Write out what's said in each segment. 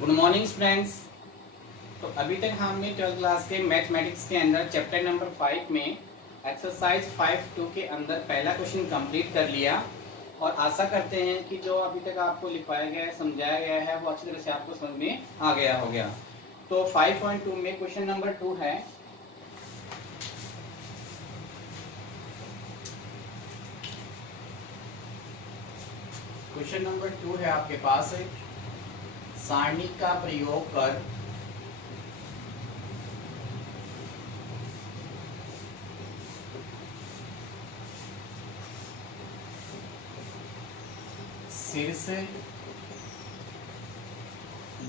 Good morning students. तो अभी तक हमने 12th क्लास के मैथमेटिक्स के अंदर चैप्टर नंबर 5 में एक्सरसाइज 5.2 के अंदर पहला क्वेश्चन कंप्लीट कर लिया और आशा करते हैं कि जो अभी तक आपको लिखवाया गया है, समझाया गया है, वो अच्छी तरह से आपको समझ में आ गया होगा। तो 5.2 में क्वेश्चन नंबर 2 है। क्वेश्चन नंबर 2 है आपके पास, सारणी का प्रयोग कर शीर्ष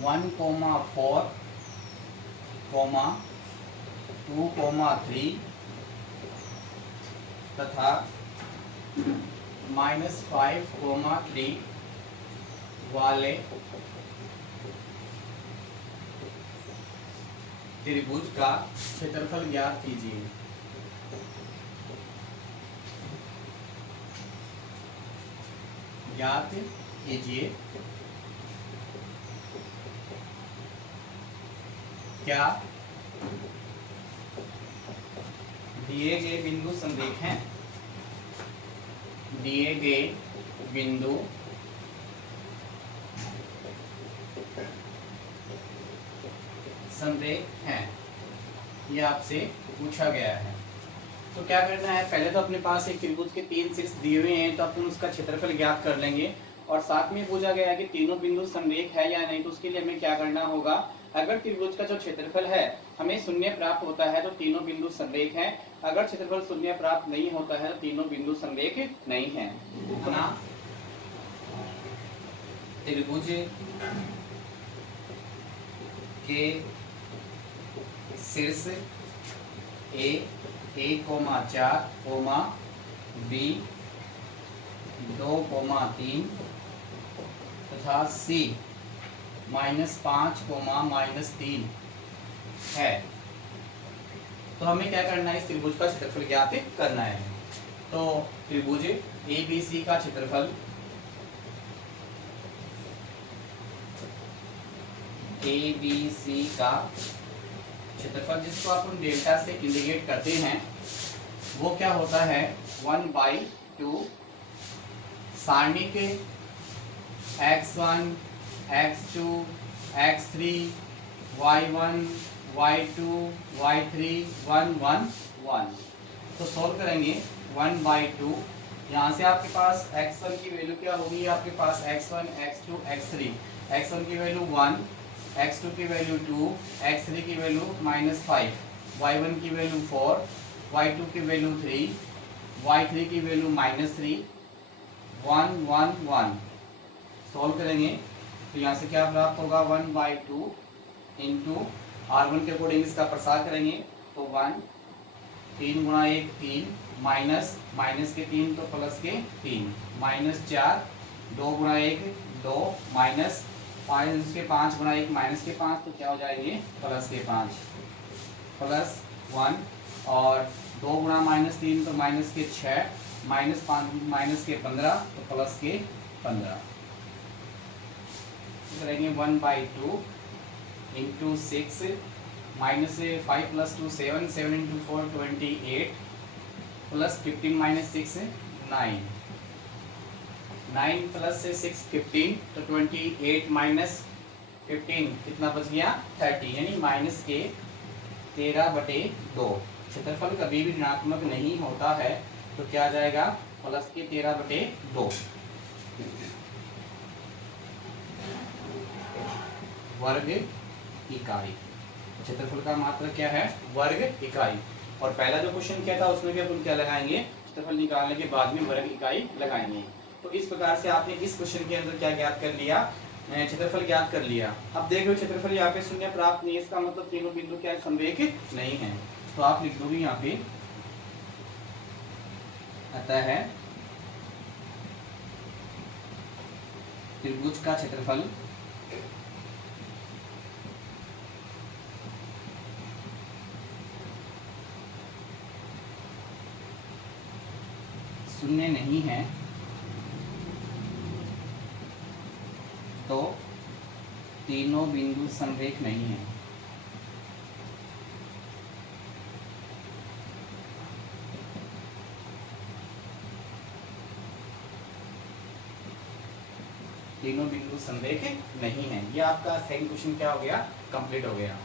1,4, 2,3 तथा -5,3 वाले त्रिभुज का क्षेत्रफल ज्ञात कीजिए। ज्ञात कीजिए क्या दिए गए बिंदु संरेख हैं? दिए गए बिंदु संरेख हैं, ये आपसे पूछा गया है। तो क्या करना है, पहले तो अपने पास एक त्रिभुज के 3 शीर्ष दिए हुए हैं, तो अपन उसका क्षेत्रफल ज्ञात कर लेंगे। और साथ में पूछा गया है कि तीनों बिंदु संरेख है या नहीं, तो उसके लिए हमें क्या करना होगा, अगर त्रिभुज का जो क्षेत्रफल है हमें शून्य प्राप्त होता है तो तीनों बिंदु संरेख हैं, अगर क्षेत्रफल शून्य प्राप्त नहीं होता है तो तीनों बिंदु संरेख नहीं है। अपना त्रिभुज के शीर्ष A 1,4, B 2,3 तथा C -5, -3 है। तो हमें क्या करना है, इस त्रिभुज का क्षेत्रफल ज्ञात करना है। तो त्रिभुज ABC का क्षेत्रफल ABC का क्षेत्रफल, जिसको अपन डेल्टा से इंडिकेट करते हैं, वो क्या होता है 1/2 सारणी के x1, x2, x3, y1, y2, y3, 1, 1, 1। तो सॉल्व करेंगे 1/2। यहाँ से आपके पास x1 की वैल्यू क्या होगी, आपके पास x1, x2, x3। x1 की वैल्यू 1, x2 की वैल्यू 2, x3 की वैल्यू -5, y1 की वैल्यू 4, y2 की वैल्यू 3, y3 की वैल्यू -3, 1, 1, 1। सॉल्व करेंगे तो यहाँ से क्या प्राप्त होगा 1/2 इंटू R1 के अकॉर्डिंग इसका प्रसार करेंगे तो 1, 3 गुणा 1 3, माइनस के 3 तो प्लस के 3, -4, 2 गुणा 1 2, माइनस 5 के 5 गुणा 1 -के 5, तो क्या हो जाएंगे प्लस के 5, +1, और 2 गुणा -3 तो -के 6, -5 के 15 तो प्लस के 15। करेंगे 1/2 इंटू 6, -5 + 2 7, 7 × 4 28, प्लस 15 - 6 9, 9 + 6 15, तो 28 - 15 कितना बच गया 30, यानी -13/2। क्षेत्रफल कभी भी ऋणात्मक नहीं होता है, तो क्या आ जाएगा +13/2 वर्ग इकाई। क्षेत्रफल का मात्रा क्या है, वर्ग इकाई। और पहला जो क्वेश्चन किया था उसमें भी अपन क्या लगाएंगे, क्षेत्रफल निकालने के बाद में वर्ग इकाई लगाएंगे। तो इस प्रकार से आपने इस क्वेश्चन के अंदर क्या ज्ञात कर लिया, क्षेत्रफल ज्ञात कर लिया। अब देख लो क्षेत्रफल यहाँ पे शून्य प्राप्त नहीं है, इसका मतलब तीनों बिंदु क्या संरेख नहीं है। तो आप लिख दोगे यहाँ पे, अतः है त्रिभुज का क्षेत्रफल शून्य नहीं है तो तीनों बिंदु समरेख नहीं है। तीनों बिंदु समरेख नहीं है। ये आपका सेकंड क्वेश्चन क्या हो गया, कंप्लीट हो गया।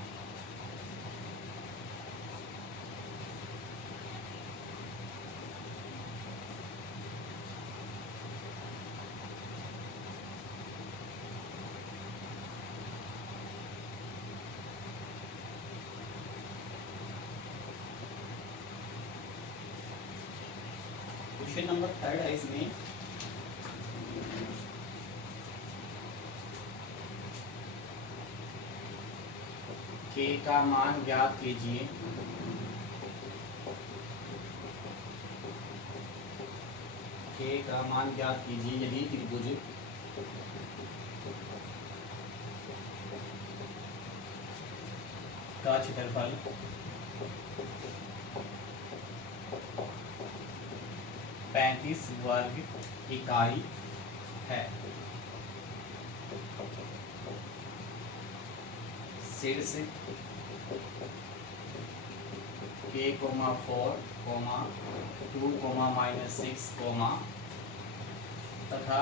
क्वेश्चन नंबर 3 है इसमें, के का मान ज्ञात कीजिए। के का मान ज्ञात कीजिए यदि त्रिभुज का क्षेत्रफल 35 वर्ग इकाई है। शीर्ष k, 4, 2, -6, तथा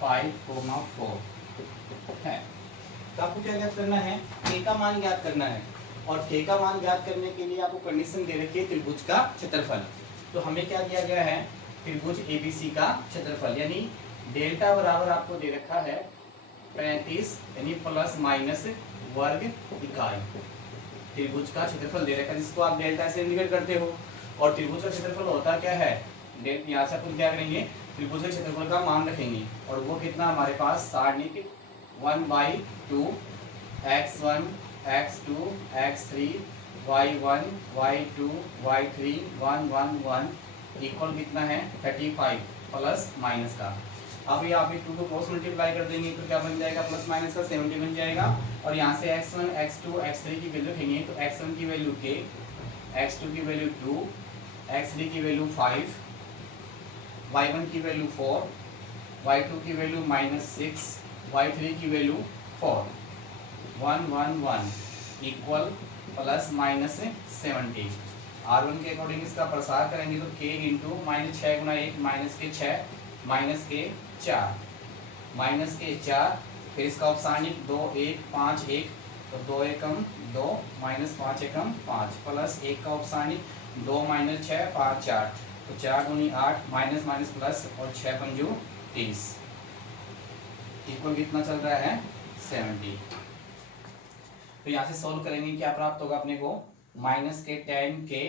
5, 4 है। तो आपको क्या ज्ञात करना है, k का मान ज्ञात करना है। और k का मान ज्ञात करने के लिए आपको कंडीशन दे रखी है त्रिभुज का क्षेत्रफल। तो हमें क्या दिया गया है, त्रिभुज ABC का क्षेत्रफल, यानी डेल्टा बराबर आपको दे रखा है 35 यानी +- वर्ग इकाई। त्रिभुज का क्षेत्रफल दे रखा है जिसको आप डेल्टा से इंडिकेट करते हो। और त्रिभुज का क्षेत्रफल होता क्या है, यहाँ से अपन क्या करेंगे, त्रिभुज के क्षेत्रफल का मान रखेंगे। और वो कितना हमारे पास सारणिक 1/2 x1 x2 x3 y1 y2 y3 1 1 1 equal कितना है 35 प्लस माइनस का। अब यहाँ पे 2 को क्रॉस मल्टीप्लाई कर देंगे तो क्या बन जाएगा, प्लस माइनस का 70 बन जाएगा। और यहाँ से x1 x2 x3 की वैल्यू रखेंगे तो x1 की वैल्यू k, x2 की वैल्यू 2, x3 की वैल्यू 5, y1 की वैल्यू 4, y2 की वैल्यू -6, y3 की वैल्यू 4, 1 1 1 इक्वल ±70। R1 के अकॉर्डिंग इसका प्रसार करेंगे तो k इंटू -6 × 1 -के 4 -के 4 फिर इसका ऑप्शनिक 2 1 5 1 तो 2 एकम 2 -5 एकम 5 प्लस 1 का ऑप्शनिक 2 -6 5 4 तो 4 दूनी 8 माइनस माइनस प्लस और 6 पंजू 30 इक्वल कितना चल रहा है 70। तो यहाँ से सॉल्व करेंगे क्या प्राप्त होगा अपने को, -के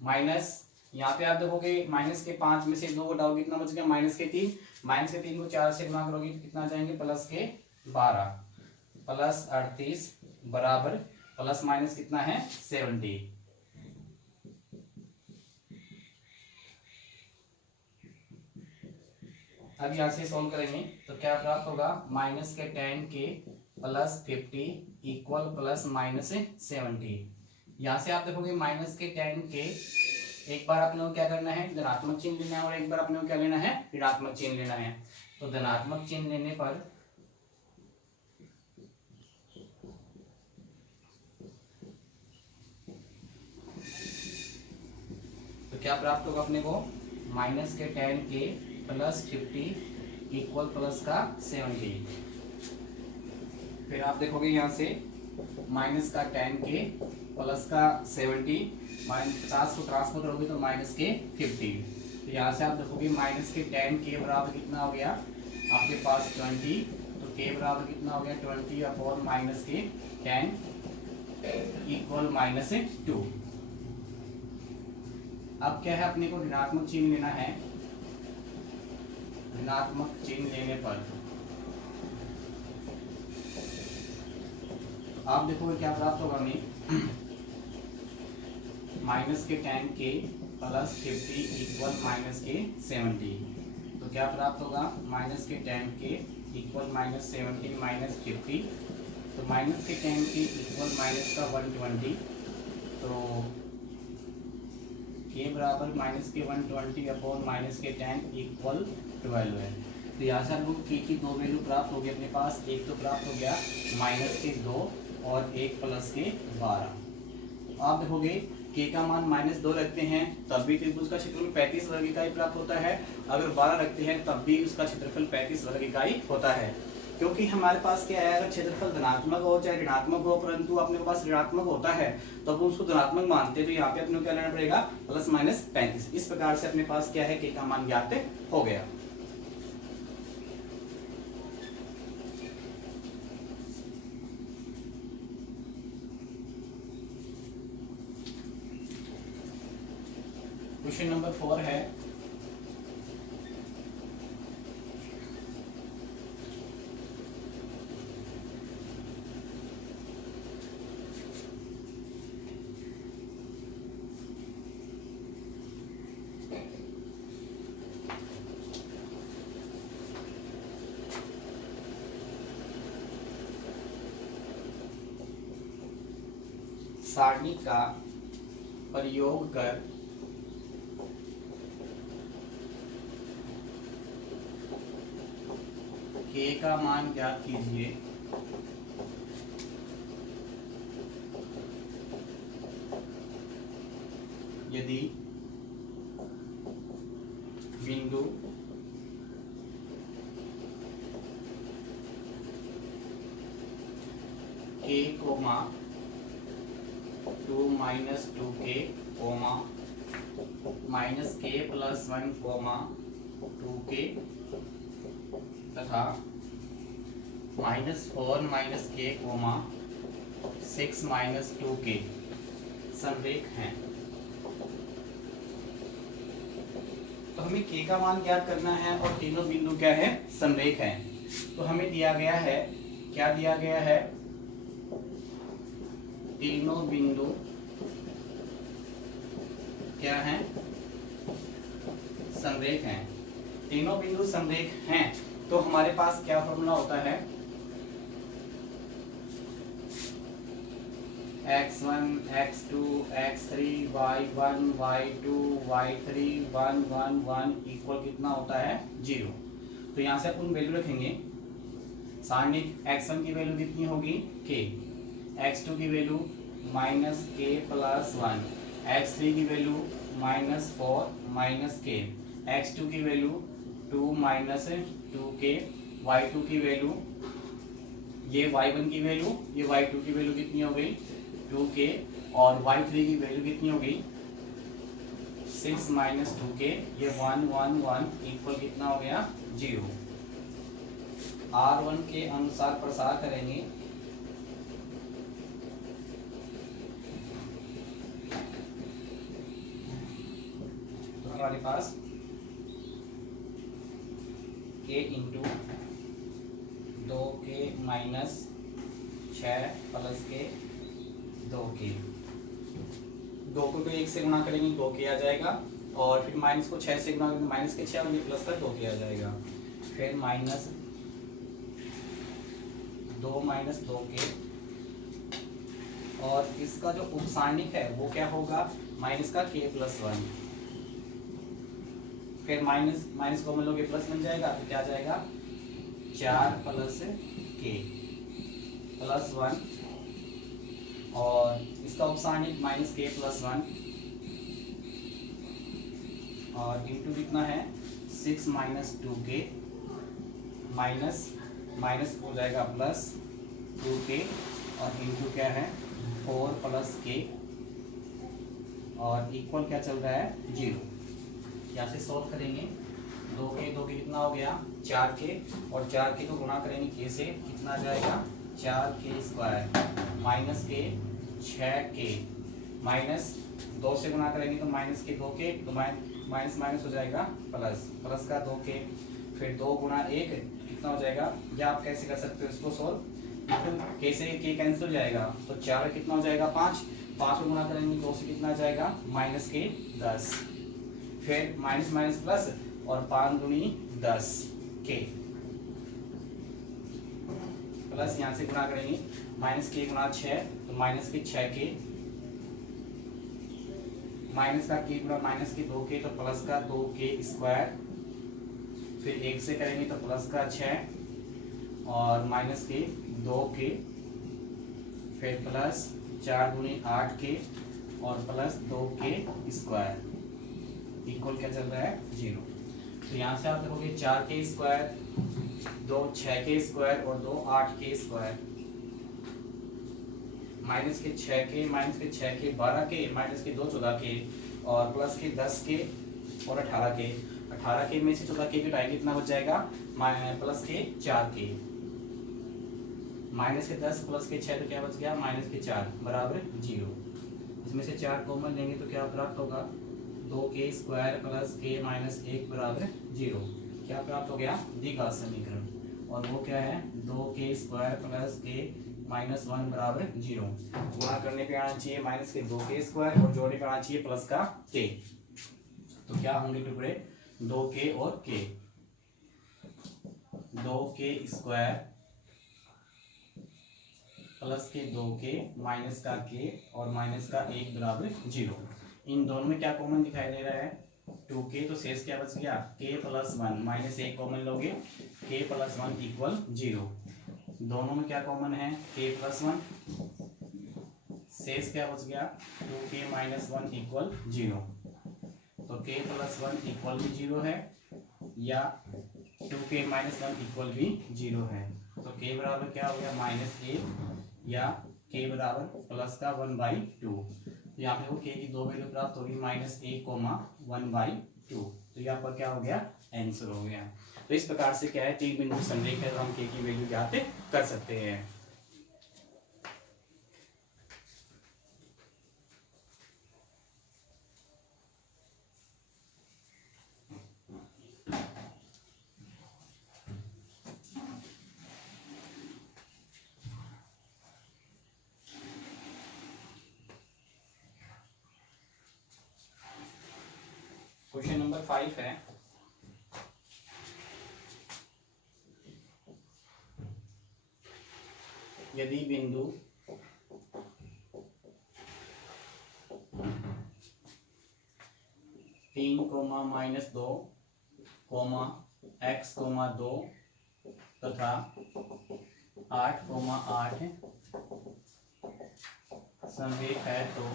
माइनस यहाँ पे आप देखोगे -5 में से 2 को डालोगे कितना बच गया -3, -3 को 4 से गुणा करोगे तो कितना जाएंगे +12 प्लस 38 बराबर प्लस माइनस कितना है 70। अब यहाँ से सॉल्व करेंगे तो क्या प्राप्त होगा, -के प्लस 50 इक्वल ±70। यहाँ से आप देखोगे के एक बार अपने को क्या करना है, धनात्मक चिन्ह लेना है और एक बार अपने को क्या लेना है, ऋणात्मक चिन्ह लेना है। तो धनात्मक चिन्ह लेने पर तो क्या प्राप्त होगा अपने को, के प्लस 50 इक्वल प्लस का 70। फिर आप देखोगे यहाँ से के प्लस का 70 -50 को ट्रांसफर करोगे तो के 50। तो यहाँ से आप देखोगे के बराबर कितना हो गया आपके पास 20, तो के बराबर कितना हो गया 20 के 10 इक्वल -2। अब क्या है अपने को ऋणात्मक चिन्ह लेना है। ऋणात्मक चिन्ह लेने पर आप देखोगे क्या प्राप्त होगा हमें, के प्लस 50 इक्वल के 70। तो क्या प्राप्त होगा, के इक्वल -70 -50 तो के इक्वल माइनस का 120 तो के बराबर -के 120 अपॉन -के 10 इक्वल 12 है। तो यहाँ से हमको के की 2 वैल्यू प्राप्त हो गई अपने पास। एक तो प्राप्त हो गया -2 और एक +12। आप देखोगे के का मान -2 रखते हैं तब भी त्रिभुज का क्षेत्रफल 35 वर्ग इकाई प्राप्त होता है। अगर 12 रखते हैं तब भी उसका क्षेत्रफल 35 वर्ग इकाई होता है। क्योंकि हमारे पास क्या है, अगर क्षेत्रफल धनात्मक हो चाहे ऋणात्मक हो, परंतु अपने पास ऋणात्मक होता है तो हम उसको धनात्मक मानते हैं, तो यहाँ पे अपने को क्या लेना पड़ेगा ±35। इस प्रकार से अपने पास क्या है, के का मान ज्ञात हो गया। क्वेश्चन नंबर 4 है, सारणी का प्रयोग कर के का मान ज्ञात कीजिए। यदि बिंदु के coma 2 - 2k coma -k + 1 coma 2k तथा -4 - k कोमा 6 - 2k संरेख हैं। तो हमें के का मान ज्ञात करना है और तीनों बिंदु क्या है, संरेख हैं। तो हमें दिया गया है, क्या दिया गया है, तीनों बिंदु क्या हैं, संरेख हैं। तीनों बिंदु संरेख हैं तो हमारे पास क्या फॉर्मूला होता है, x1 x2 x3 y1 y2 y3 1 1 1 equal कितना होता है, 0। तो यहाँ से अपन वैल्यू रखेंगे। सारणी x1 की वैल्यू कितनी होगी, k, x2 की वैल्यू -k + 1, x3 की वैल्यू -4 - k, x2 की वैल्यू 2 - 2k, y2 की वैल्यू, ये y1 की वैल्यू, ये y2 की वैल्यू कितनी हो गई, 2k, और y3 की वैल्यू कितनी हो गई, 6 - 2k, ये 1 1 1 इक्वल कितना हो गया, 0। R1 के अनुसार प्रसार करेंगे। तो हमारे पास k × 2k - 6 + k 2k, 2 को 1 से गुणा करेंगे 2k आ जाएगा, और फिर माइनस को 6 से गुणा करेंगे -6 और ये प्लस का 2k आ जाएगा। फिर -2 - 2k, और इसका जो उपसारणिक है वो क्या होगा, माइनस का k + 1। फिर माइनस को लोगे प्लस बन जाएगा, तो क्या जाएगा, 4 + k + 1, और इसका उपसारणिक -k + 1, और इंटू कितना है, 6 - 2k, माइनस हो जाएगा प्लस 2k, और इंटू क्या है, 4 + k, और इक्वल क्या चल रहा है, 0। यहाँ से सॉल्व करेंगे। 2k कितना हो गया, 4k, और 4k को गुणा करेंगे k से, कितना जाएगा, 4k² -k 6k, माइनस 2 से गुणा करेंगे तो -k 2k, तो माइनस हो जाएगा प्लस का 2k, फिर 2 × 1 कितना हो जाएगा, या आप कैसे कर सकते हो इसको सोल्व, k से k कैंसिल हो जाएगा, तो 4 कितना हो जाएगा, 5 को गुणा करेंगे 2 से कितना जाएगा, -k 10, फिर माइनस प्लस, और 5 × 10 k, प्लस यहाँ से गुणा करेंगे -k × 6, तो -k 6k, माइनस का k × -k 2k, तो प्लस का 2k², फिर 1 से करेंगे तो प्लस का 6 और माइनस के 2 के, फिर प्लस 4 दूनी 8 के और प्लस 2 के स्क्वायर इक्वल क्या चल रहा है 0। तो यहाँ से आप देखोगे 4 के स्क्वायर, 2 6 के स्क्वायर और 2 8 के स्क्वायर, माइनस के 6 के, माइनस के 6 के 12 के, माइनस के 2 14 के और प्लस के 10 के और 18 के। 18 के में से 14 के घटाएंगे कितना बच जाएगा, प्लस के 4 के, माइनस के 10 प्लस के 6 तो क्या बच गया माइनस के 4 बराबर 0। इसमें से 4 कॉमन लेंगे तो क्या प्राप्त होगा 2 के स्क्वायर प्लस के माइनस 1 बराबर 0। क्या प्राप्त हो गया द्विघात समीकरण, और वो क्या है 2 के स्क्वायर प्लस के माइनस 1 बराबर 0। गुणा करने पे आना चाहिए माइनस के 2 के स्क्वायर और जोड़ने पे आना चाहिए प्लस का के। तो क्या होंगे टुकड़े 2 के और के, 2 के स्क्वायर प्लस के 2 के माइनस का के और माइनस का 1 बराबर 0। इन दोनों में क्या कॉमन दिखाई दे रहा है 2 के, तो शेष क्या बच गया के प्लस 1, माइनस 1 कॉमन लोगे के प्लस 1 इक्वल 0। दोनों में क्या कॉमन है के प्लस 1, शेष क्या बच गया 2 के माइनस 1 इक्वल 0। तो के प्लस 1 इक्वल भी 0 है या 2 के माइनस 1 इक्वल भी 0 है। तो के बराबर क्या हो गया माइनस 1 या के बराबर प्लस का 1/2। तो यहाँ पे वो के की 2 वैल्यू प्राप्त होगी माइनस 1 1/2। तो यहाँ पर क्या हो गया आंसर हो गया। तो इस प्रकार से क्या है 3 बिंदु संरेख है तो हम के की वैल्यू ज्ञात कर सकते हैं। क्वेश्चन नंबर 5 है, यदि बिंदु तीन comma minus 2 comma x comma 2 तथा 8 कोमा 8 संरेख है तो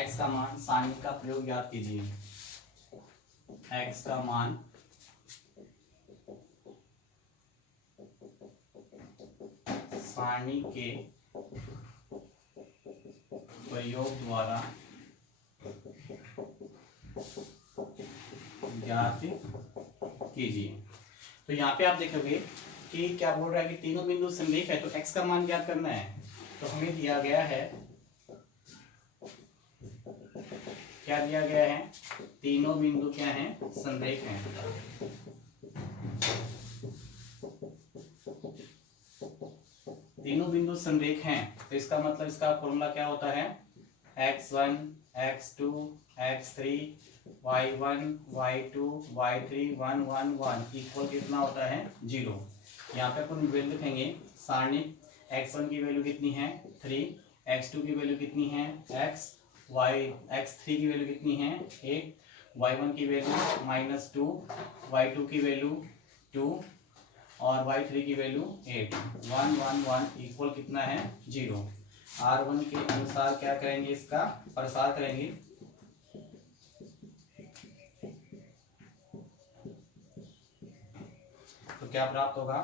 x का मान सारणी का प्रयोग ज्ञात कीजिए। x का मान सारणी के प्रयोग द्वारा ज्ञात कीजिए। तो यहाँ पे आप देखोगे कि क्या बोल रहा है कि तीनों बिंदु संरेख है तो x का मान ज्ञात करना है। तो हमें दिया गया है, क्या दिया गया है तीनों बिंदु क्या हैं संरेख हैं। तीनों बिंदु संरेख हैं तो इसका मतलब इसका फॉर्मूला क्या होता है x1 x2 x3 y1 y2 y3 1 1 1 equal कितना होता है 0। यहाँ पे अपन वैल्यू लिखेंगे सारणी x1 की वैल्यू कितनी है 3, x2 की वैल्यू कितनी है x, x3 की वैल्यू कितनी है 8, y1 की वैल्यू -2, y2 की वैल्यू 2 और y3 की वैल्यू 8। 1 1 1 इक्वल कितना है 0। R1 के अनुसार क्या करेंगे इसका प्रसार करेंगे तो क्या प्राप्त होगा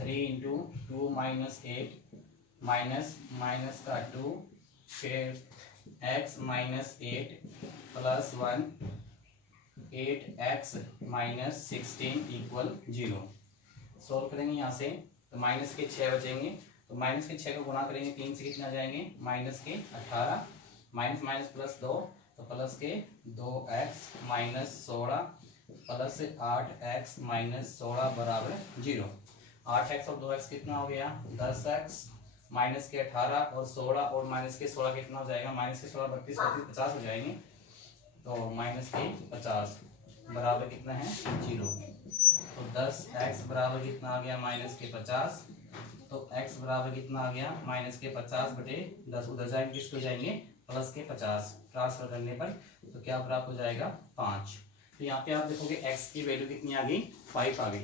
3 × 2 - 8 माइनस का 2 फिर x - 8 + 1 8x - 16 इक्वल 0। सोल्व करेंगे यहाँ से तो माइनस के 6 बचेंगे तो माइनस के 6 को गुणा करेंगे 3 से कितना जाएंगे माइनस के 18, माइनस माइनस प्लस 2 तो प्लस के 2x - 16 प्लस 8x - 16 बराबर 0। 8x और 2x कितना हो गया 10x, माइनस के 18 और 16 और माइनस के 16 कितना हो जाएगा माइनस के 16 32 32 50 हो जाएंगे तो माइनस के 50 बराबर कितना है 0। तो 10x बराबर कितना आ गया माइनस के 50। तो x बराबर कितना आ गया माइनस के 50 बटे 10 उधर जाएंगे किसको जाएंगे प्लस के 50 ट्रांसफर करने पर तो क्या प्राप्त हो जाएगा 5। तो यहाँ पे आप देखोगे x की वैल्यू कितनी आ गई, 5 आ गई।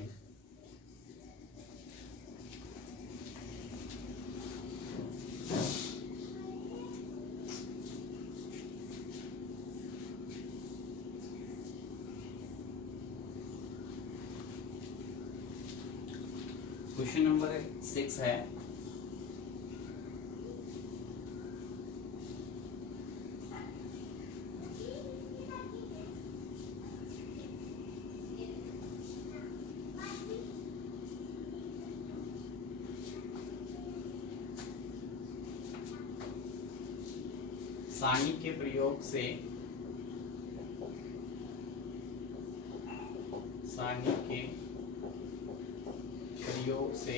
क्वेश्चन नंबर 6 है, सारणी के प्रयोग से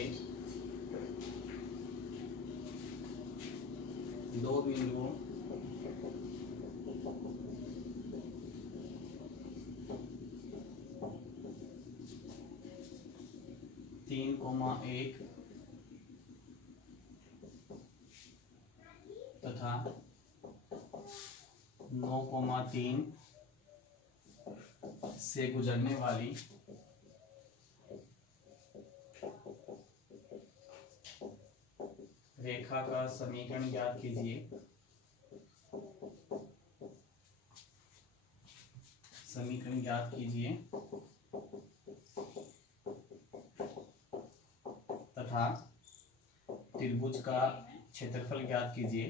दो बिंदुओं तीन कोमा एक तथा 9,3 से गुजरने वाली रेखा का समीकरण ज्ञात कीजिए। समीकरण ज्ञात कीजिए तथा त्रिभुज का क्षेत्रफल ज्ञात कीजिए।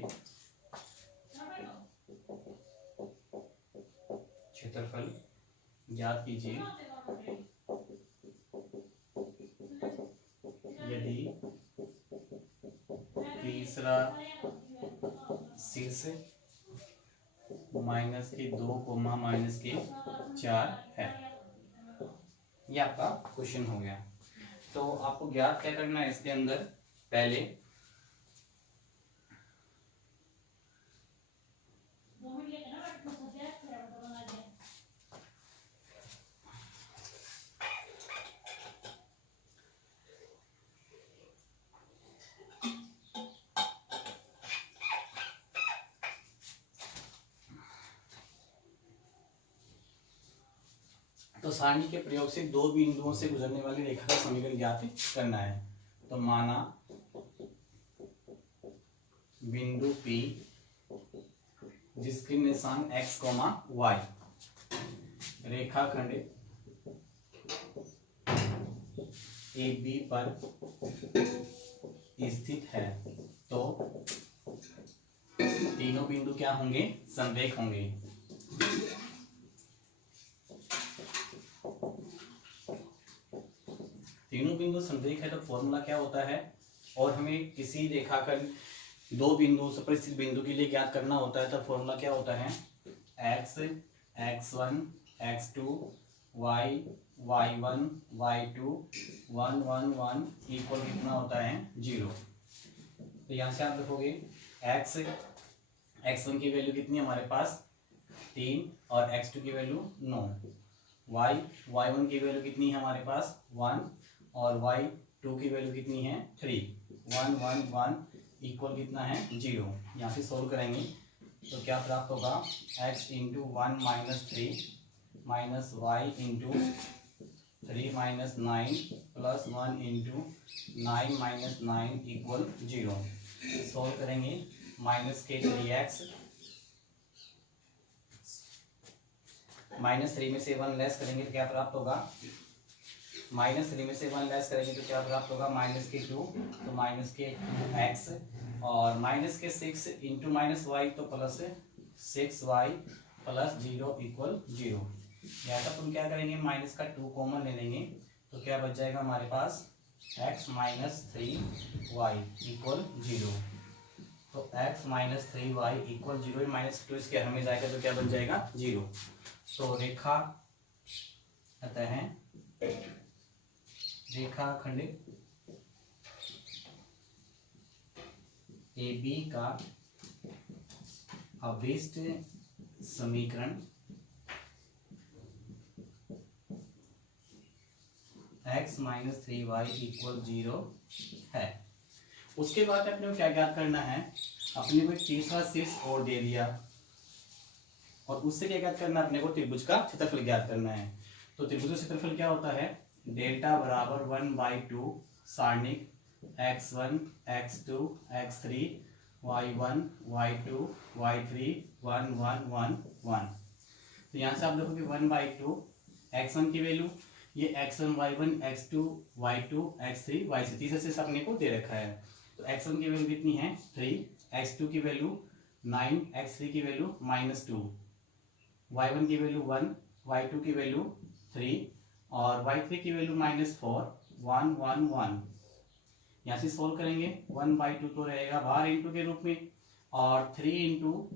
क्षेत्रफल ज्ञात कीजिए यदि तीसरा शीर्ष -2,-4 है। ये आपका क्वेश्चन हो गया। तो आपको ज्ञात क्या करना है इसके अंदर, पहले तो सारणी के प्रयोग से दो बिंदुओं से गुजरने वाली रेखा का समीकरण ज्ञात करना है। तो माना बिंदु P जिसके निशान x, y रेखाखंड AB पर स्थित है, तो तीनों बिंदु क्या होंगे, समरेख होंगे। तीनों बिंदु समरेख है तो फॉर्मूला क्या होता है, और हमें किसी रेखाखंड दो बिंदु से परिस्थित बिंदु के लिए ज्ञात करना होता है, तो फॉर्मूला क्या होता है, x, x1, x2, y, y1, y2, 1, 1, 1 equal कितना होता है, 0। तो यहाँ से आप देखोगे x, x1 की वैल्यू कितनी है हमारे पास 3 और x2 की वैल्यू 9, y, y1 की वैल्यू कितनी है हमारे पास 1 और y2 की वैल्यू कितनी है 3, 1, 1, 1 इक्वल कितना है 0। यहाँ से सोल्व करेंगे तो क्या प्राप्त होगा, x into 1 minus 3 minus y into 3 minus 9 plus 1 into 9 minus 9 equal 0। Solve करेंगे, माइनस के लिए x, -3 में से 1 लेस करेंगे तो क्या प्राप्त होगा, -3 में से 1 लेस करेंगे तो क्या प्राप्त होगा, -2 तो -2x और -6 इंटू -y तो +6y प्लस 0 इक्वल 0। या तो अपन क्या करेंगे, माइनस का 2 कॉमन ले लेंगे तो क्या बच जाएगा हमारे पास x माइनस 3y इक्वल 0। तो x माइनस 3y इक्वल 0, -2 इसके हर में जाएगा तो क्या बन जाएगा 0। तो रेखा अतः है रेखाखंड AB का अभिष्ट समीकरण x माइनस 3y इक्वल 0 है। उसके बाद अपने को क्या ज्ञात करना है, अपने को तीसरा शीर्ष और दे दिया, और उससे क्या ज्ञात करना है अपने को, त्रिभुज का क्षेत्रफल ज्ञात करना है। तो त्रिभुज का क्षेत्रफल क्या होता है, डेल्टा बराबर 1/2 सारणिक x1 x2 x3 y1 y2 y3 1 1 1 1। तो यहाँ से आप देखोगे 1/2 x1 की वैल्यू, ये x1 y1 x2 y2 x3 y3 तीसरे से अपने को दे रखा है। तो x1 की वैल्यू कितनी है 3, x2 की वैल्यू 9, x3 की वैल्यू -2, y1 की वैल्यू 1, y2 की वैल्यू 3 और y3 की वैल्यू -4 1 1 1। यहाँ से सोल्व करेंगे 1/2 तो रहेगा बाहर इंटू के रूप में, और 3 इंटू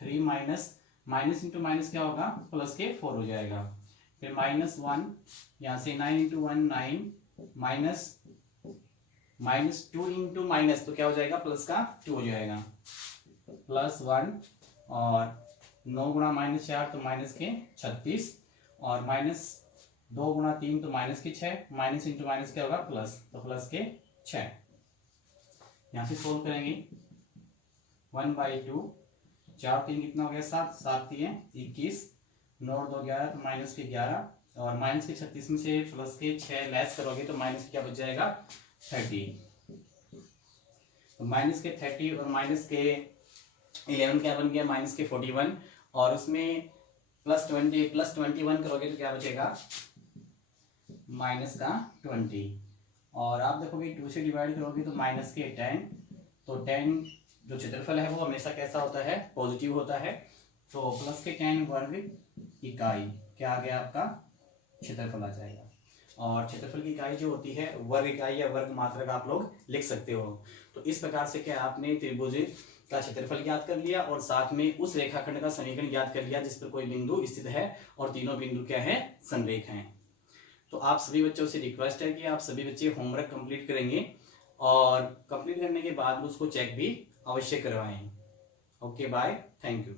3 माइनस इंटू माइनस क्या होगा, प्लस के 4 हो जाएगा। फिर -1, यहाँ से 9 इंटू 1 9, -2 इंटू माइनस तो क्या हो जाएगा, प्लस का 2 हो जाएगा, +1 और 9 गुणा -4 तो माइनस के 36 और -2 गुणा 3 तो माइनस के 6, माइनस इंटू माइनस क्या होगा प्लस, तो प्लस के 6। यहाँ से सोल्व करेंगे 1/2, 4 3 कितना हो गया 7, 7 3 21, 9 और 2 11 तो माइनस के 11 और माइनस के 36 में से प्लस के 6 लेस करोगे तो माइनस के क्या बच जाएगा 30। तो माइनस के 30 और माइनस के 11 क्या बन गया, माइनस के 41 और उसमें +21 करोगे तो क्या बचेगा माइनस का 20। और आप देखोगे 2 से डिवाइड करोगे तो माइनस के 10, तो 10 जो क्षेत्रफल है वो हमेशा कैसा होता है, पॉजिटिव होता है। तो प्लस के 10 वर्ग इकाई क्या आ गया आपका क्षेत्रफल आ जाएगा। और क्षेत्रफल की इकाई जो होती है वर्ग इकाई या वर्ग मात्रक आप लोग लिख सकते हो। तो इस प्रकार से क्या आपने त्रिभुज का क्षेत्रफल ज्ञात कर लिया और साथ में उस रेखाखंड का समीकरण ज्ञात कर लिया जिस पर कोई बिंदु स्थित है और तीनों बिंदु क्या है, समरेख हैं। तो आप सभी बच्चों से रिक्वेस्ट है कि आप सभी बच्चे होमवर्क कंप्लीट करेंगे और कंप्लीट करने के बाद उसको चेक भी अवश्य करवाएं। Okay bye, thank you.